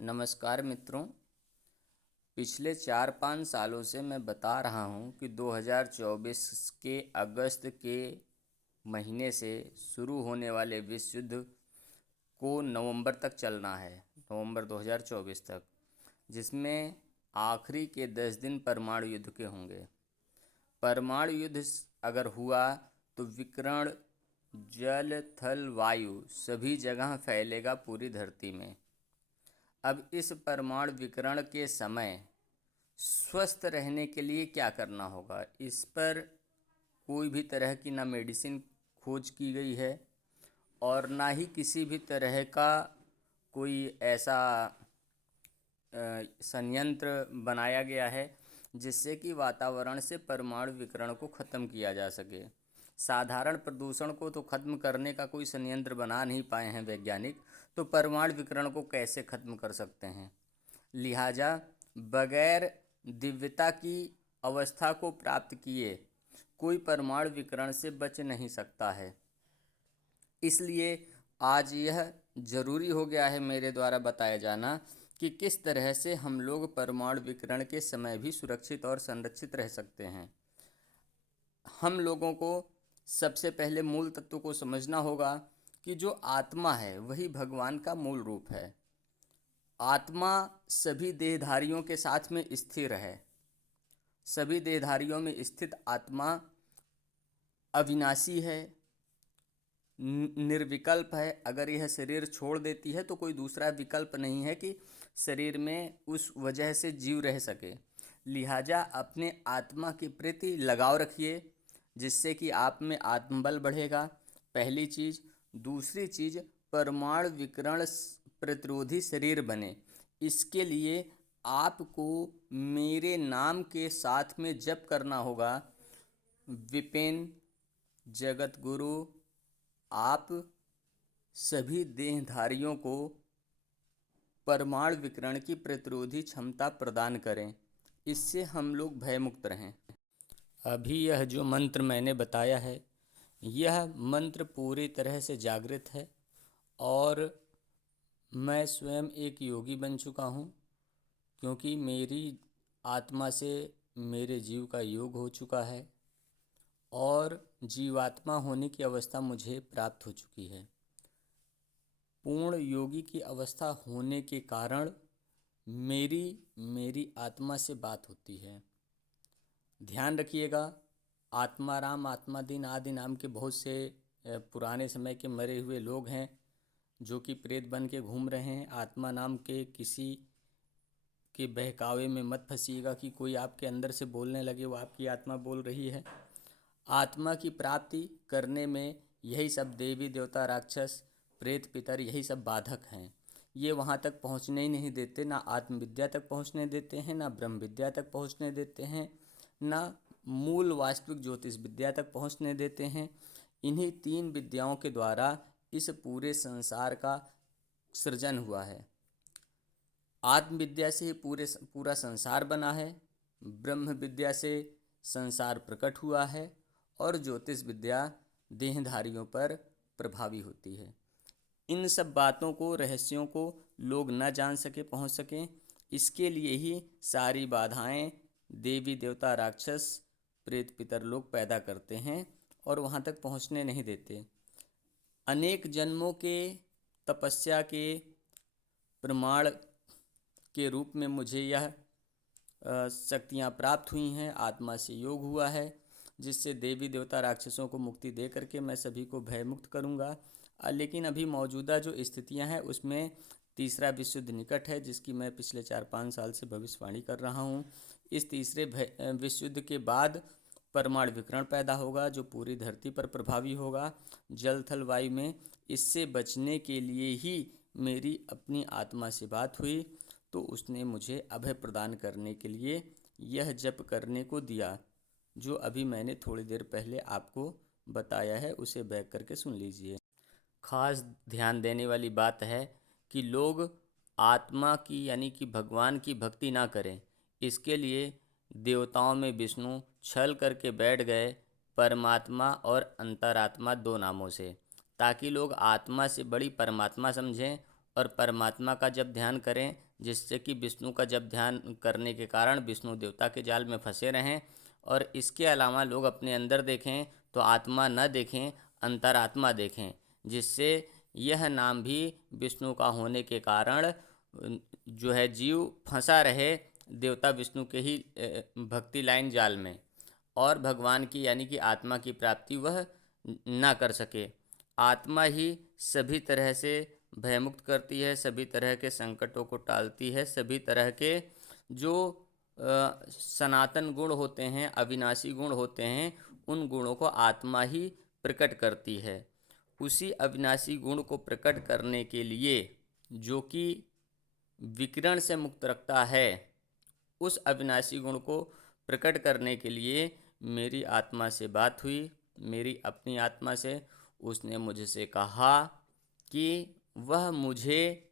नमस्कार मित्रों। पिछले 4-5 सालों से मैं बता रहा हूँ कि 2024 के अगस्त के महीने से शुरू होने वाले विश्व युद्ध को नवंबर तक चलना है, नवंबर 2024 तक, जिसमें आखिरी के 10 दिन परमाणु युद्ध के होंगे। परमाणु युद्ध अगर हुआ तो विकिरण जल, थल, वायु सभी जगह फैलेगा पूरी धरती में। अब इस परमाणु विकिरण के समय स्वस्थ रहने के लिए क्या करना होगा, इस पर कोई भी तरह की ना मेडिसिन खोज की गई है और ना ही किसी भी तरह का कोई ऐसा संयंत्र बनाया गया है जिससे कि वातावरण से परमाणु विकिरण को ख़त्म किया जा सके। साधारण प्रदूषण को तो ख़त्म करने का कोई संयंत्र बना नहीं पाए हैं वैज्ञानिक, तो परमाणु विकिरण को कैसे ख़त्म कर सकते हैं। लिहाजा बगैर दिव्यता की अवस्था को प्राप्त किए कोई परमाणु विकिरण से बच नहीं सकता है। इसलिए आज यह जरूरी हो गया है मेरे द्वारा बताया जाना कि किस तरह से हम लोग परमाणु विकिरण के समय भी सुरक्षित और संरक्षित रह सकते हैं। हम लोगों को सबसे पहले मूल तत्व को समझना होगा कि जो आत्मा है वही भगवान का मूल रूप है। आत्मा सभी देहधारियों के साथ में स्थिर है। सभी देहधारियों में स्थित आत्मा अविनाशी है, निर्विकल्प है। अगर यह शरीर छोड़ देती है तो कोई दूसरा विकल्प नहीं है कि शरीर में उस वजह से जीव रह सके। लिहाजा अपने आत्मा के प्रति लगाव रखिए, जिससे कि आप में आत्मबल बढ़ेगा, पहली चीज़। दूसरी चीज़, परमाणु विकिरण प्रतिरोधी शरीर बने। इसके लिए आपको मेरे नाम के साथ में जप करना होगा, विपिन जगत गुरु। आप सभी देहधारियों को परमाणु विकिरण की प्रतिरोधी क्षमता प्रदान करें, इससे हम लोग भयमुक्त रहें। अभी यह जो मंत्र मैंने बताया है, यह मंत्र पूरी तरह से जागृत है और मैं स्वयं एक योगी बन चुका हूँ, क्योंकि मेरी आत्मा से मेरे जीव का योग हो चुका है और जीवात्मा होने की अवस्था मुझे प्राप्त हो चुकी है। पूर्ण योगी की अवस्था होने के कारण मेरी आत्मा से बात होती है। ध्यान रखिएगा, आत्माराम, आत्मादीन आदि नाम के बहुत से पुराने समय के मरे हुए लोग हैं जो कि प्रेत बन के घूम रहे हैं। आत्मा नाम के किसी के बहकावे में मत फंसिएगा कि कोई आपके अंदर से बोलने लगे वो आपकी आत्मा बोल रही है। आत्मा की प्राप्ति करने में यही सब देवी देवता, राक्षस, प्रेत, पितर, यही सब बाधक हैं। ये वहाँ तक पहुँचने ही नहीं देते, ना आत्मविद्या तक पहुँचने देते हैं, ना ब्रह्म विद्या तक पहुँचने देते हैं, ना मूल वास्तविक ज्योतिष विद्या तक पहुँचने देते हैं। इन्हीं 3 विद्याओं के द्वारा इस पूरे संसार का सृजन हुआ है। आत्मविद्या से ही पूरा संसार बना है, ब्रह्म विद्या से संसार प्रकट हुआ है और ज्योतिष विद्या देहधारियों पर प्रभावी होती है। इन सब बातों को, रहस्यों को लोग न जान सके, पहुंच सकें, इसके लिए ही सारी बाधाएं देवी देवता, राक्षस, प्रेत, पितर लोग पैदा करते हैं और वहां तक पहुंचने नहीं देते। अनेक जन्मों के तपस्या के प्रमाण के रूप में मुझे यह शक्तियाँ प्राप्त हुई हैं, आत्मा से योग हुआ है, जिससे देवी देवता, राक्षसों को मुक्ति दे करके मैं सभी को भयमुक्त करूँगा। लेकिन अभी मौजूदा जो स्थितियाँ हैं उसमें तीसरा विश्व युद्ध निकट है, जिसकी मैं पिछले 4-5 साल से भविष्यवाणी कर रहा हूँ। इस तीसरे विश्व युद्ध के बाद परमाणु विकिरण पैदा होगा जो पूरी धरती पर प्रभावी होगा, जल, थल, वायु में। इससे बचने के लिए ही मेरी अपनी आत्मा से बात हुई, तो उसने मुझे अभय प्रदान करने के लिए यह जप करने को दिया, जो अभी मैंने थोड़ी देर पहले आपको बताया है, उसे बैक करके सुन लीजिए। खास ध्यान देने वाली बात है कि लोग आत्मा की यानी कि भगवान की भक्ति ना करें। इसके लिए देवताओं में विष्णु छल करके बैठ गए परमात्मा और अंतरात्मा 2 नामों से, ताकि लोग आत्मा से बड़ी परमात्मा समझें और परमात्मा का जब ध्यान करें, जिससे कि विष्णु का जब ध्यान करने के कारण विष्णु देवता के जाल में फंसे रहें। और इसके अलावा लोग अपने अंदर देखें तो आत्मा न देखें, अंतरात्मा देखें, जिससे यह नाम भी विष्णु का होने के कारण जो है जीव फंसा रहे देवता विष्णु के ही भक्ति लाइन जाल में, और भगवान की यानी कि आत्मा की प्राप्ति वह ना कर सके। आत्मा ही सभी तरह से भयमुक्त करती है, सभी तरह के संकटों को टालती है, सभी तरह के जो सनातन गुण होते हैं, अविनाशी गुण होते हैं, उन गुणों को आत्मा ही प्रकट करती है। उसी अविनाशी गुण को प्रकट करने के लिए, जो कि विकिरण से मुक्त रखता है, उस अविनाशी गुण को प्रकट करने के लिए मेरी आत्मा से बात हुई, मेरी अपनी आत्मा से। उसने मुझसे कहा कि वह मुझे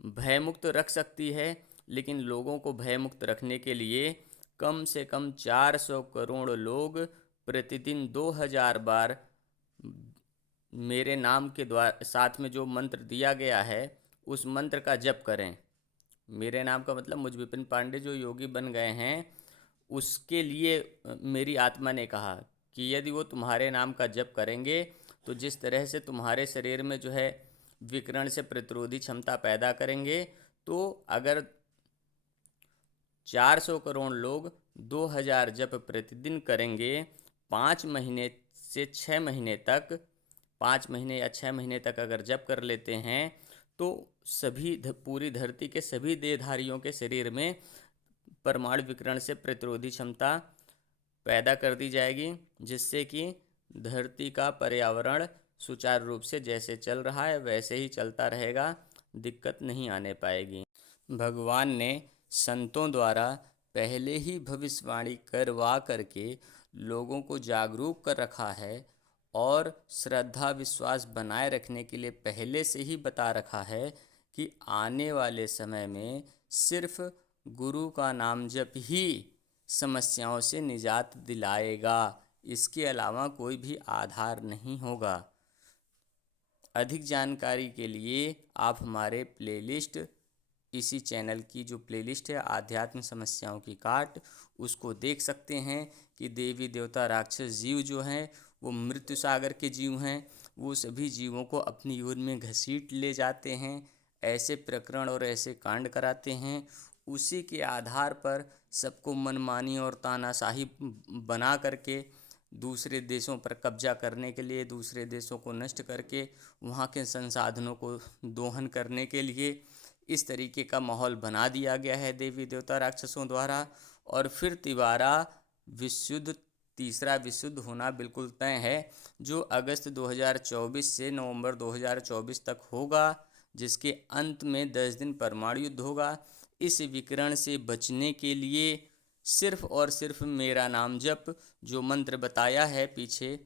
भयमुक्त रख सकती है, लेकिन लोगों को भयमुक्त रखने के लिए कम से कम 400 करोड़ लोग प्रतिदिन 2000 बार मेरे नाम के द्वारा साथ में जो मंत्र दिया गया है उस मंत्र का जप करें। मेरे नाम का मतलब मुझ विपिन पांडे जो योगी बन गए हैं, उसके लिए मेरी आत्मा ने कहा कि यदि वो तुम्हारे नाम का जप करेंगे तो जिस तरह से तुम्हारे शरीर में जो है विकिरण से प्रतिरोधी क्षमता पैदा करेंगे, तो अगर 400 करोड़ लोग 2000 जप प्रतिदिन करेंगे 5 महीने से 6 महीने तक, 5 महीने या 6 महीने तक अगर जप कर लेते हैं, तो सभी पूरी धरती के सभी देहधारियों के शरीर में परमाणु विकिरण से प्रतिरोधी क्षमता पैदा कर दी जाएगी, जिससे कि धरती का पर्यावरण सुचारू रूप से जैसे चल रहा है वैसे ही चलता रहेगा, दिक्कत नहीं आने पाएगी। भगवान ने संतों द्वारा पहले ही भविष्यवाणी करवा करके लोगों को जागरूक कर रखा है और श्रद्धा विश्वास बनाए रखने के लिए पहले से ही बता रखा है कि आने वाले समय में सिर्फ गुरु का नाम जप ही समस्याओं से निजात दिलाएगा, इसके अलावा कोई भी आधार नहीं होगा। अधिक जानकारी के लिए आप हमारे प्लेलिस्ट, इसी चैनल की जो प्लेलिस्ट है आध्यात्म समस्याओं की काट, उसको देख सकते हैं कि देवी देवता राक्षस जीव जो हैं वो मृत्यु सागर के जीव हैं, वो सभी जीवों को अपनी ओर में घसीट ले जाते हैं, ऐसे प्रकरण और ऐसे कांड कराते हैं। उसी के आधार पर सबको मनमानी और तानाशाही बना करके दूसरे देशों पर कब्जा करने के लिए, दूसरे देशों को नष्ट करके वहाँ के संसाधनों को दोहन करने के लिए इस तरीके का माहौल बना दिया गया है देवी देवता राक्षसों द्वारा। और फिर तिबारा विश्व तीसरा विश्व होना बिल्कुल तय है, जो अगस्त 2024 से नवंबर 2024 तक होगा, जिसके अंत में 10 दिन परमाणु युद्ध होगा। इस विकिरण से बचने के लिए सिर्फ और सिर्फ मेरा नाम जप, जो मंत्र बताया है पीछे,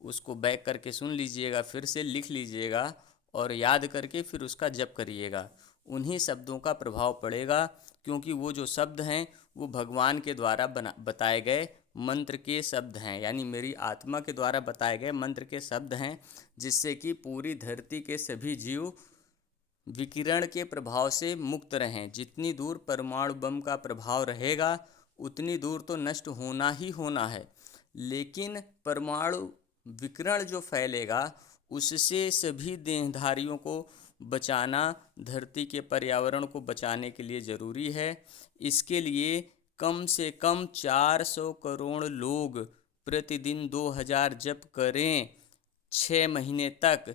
उसको बैक करके सुन लीजिएगा, फिर से लिख लीजिएगा और याद करके फिर उसका जप करिएगा। उन्हीं शब्दों का प्रभाव पड़ेगा, क्योंकि वो जो शब्द हैं वो भगवान के द्वारा बताए गए मंत्र के शब्द हैं, यानी मेरी आत्मा के द्वारा बताए गए मंत्र के शब्द हैं, जिससे कि पूरी धरती के सभी जीव विकिरण के प्रभाव से मुक्त रहें। जितनी दूर परमाणु बम का प्रभाव रहेगा उतनी दूर तो नष्ट होना ही होना है, लेकिन परमाणु विकिरण जो फैलेगा उससे सभी देहधारियों को बचाना धरती के पर्यावरण को बचाने के लिए ज़रूरी है। इसके लिए कम से कम 400 करोड़ लोग प्रतिदिन 2000 जप करें 6 महीने तक,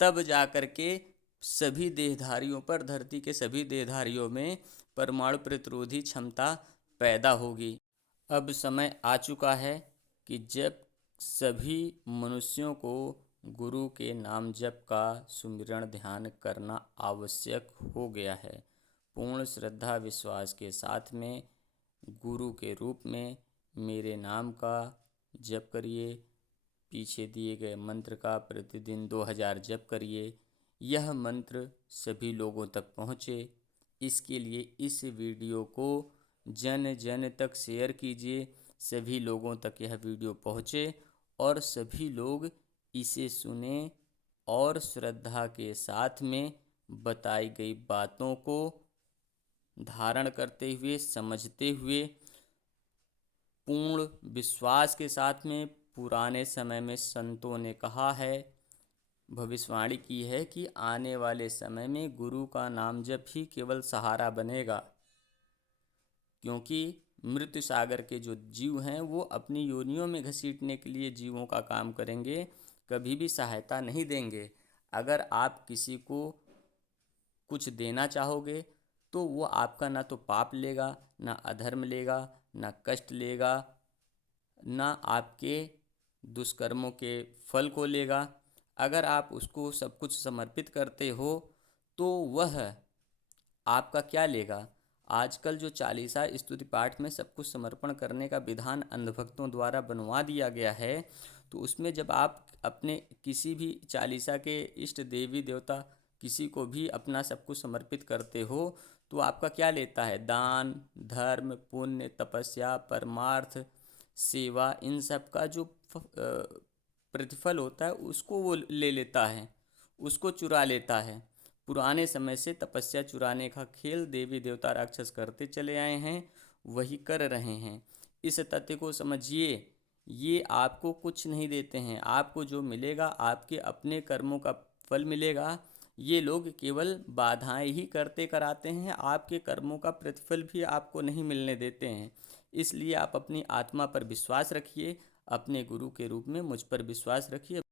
तब जा कर के सभी देहधारियों पर, धरती के सभी देहधारियों में परमाणु प्रतिरोधी क्षमता पैदा होगी। अब समय आ चुका है कि जब सभी मनुष्यों को गुरु के नाम जप का सुमिरन ध्यान करना आवश्यक हो गया है। पूर्ण श्रद्धा विश्वास के साथ में गुरु के रूप में मेरे नाम का जप करिए, पीछे दिए गए मंत्र का प्रतिदिन 2000 जप करिए। यह मंत्र सभी लोगों तक पहुँचे, इसके लिए इस वीडियो को जन जन तक शेयर कीजिए, सभी लोगों तक यह वीडियो पहुँचे और सभी लोग इसे सुने और श्रद्धा के साथ में बताई गई बातों को धारण करते हुए, समझते हुए, पूर्ण विश्वास के साथ में पुराने समय में संतों ने कहा है, भविष्यवाणी की है कि आने वाले समय में गुरु का नाम जप ही केवल सहारा बनेगा, क्योंकि मृत्यु सागर के जो जीव हैं वो अपनी योनियों में घसीटने के लिए जीवों का काम करेंगे, कभी भी सहायता नहीं देंगे। अगर आप किसी को कुछ देना चाहोगे तो वो आपका ना तो पाप लेगा, ना अधर्म लेगा, ना कष्ट लेगा, ना आपके दुष्कर्मों के फल को लेगा। अगर आप उसको सब कुछ समर्पित करते हो तो वह आपका क्या लेगा। आजकल जो चालीसा स्तुति पाठ में सब कुछ समर्पण करने का विधान अंधभक्तों द्वारा बनवा दिया गया है, तो उसमें जब आप अपने किसी भी चालीसा के इष्ट देवी देवता किसी को भी अपना सब कुछ समर्पित करते हो तो आपका क्या लेता है, दान, धर्म, पुण्य, तपस्या, परमार्थ, सेवा, इन सब का जो प्रतिफल होता है उसको वो ले लेता है, उसको चुरा लेता है। पुराने समय से तपस्या चुराने का खेल देवी देवता राक्षस करते चले आए हैं, वही कर रहे हैं। इस तथ्य को समझिए, ये आपको कुछ नहीं देते हैं, आपको जो मिलेगा आपके अपने कर्मों का फल मिलेगा। ये लोग केवल बाधाएं ही करते कराते हैं, आपके कर्मों का प्रतिफल भी आपको नहीं मिलने देते हैं। इसलिए आप अपनी आत्मा पर विश्वास रखिए, अपने गुरु के रूप में मुझ पर विश्वास रखिए।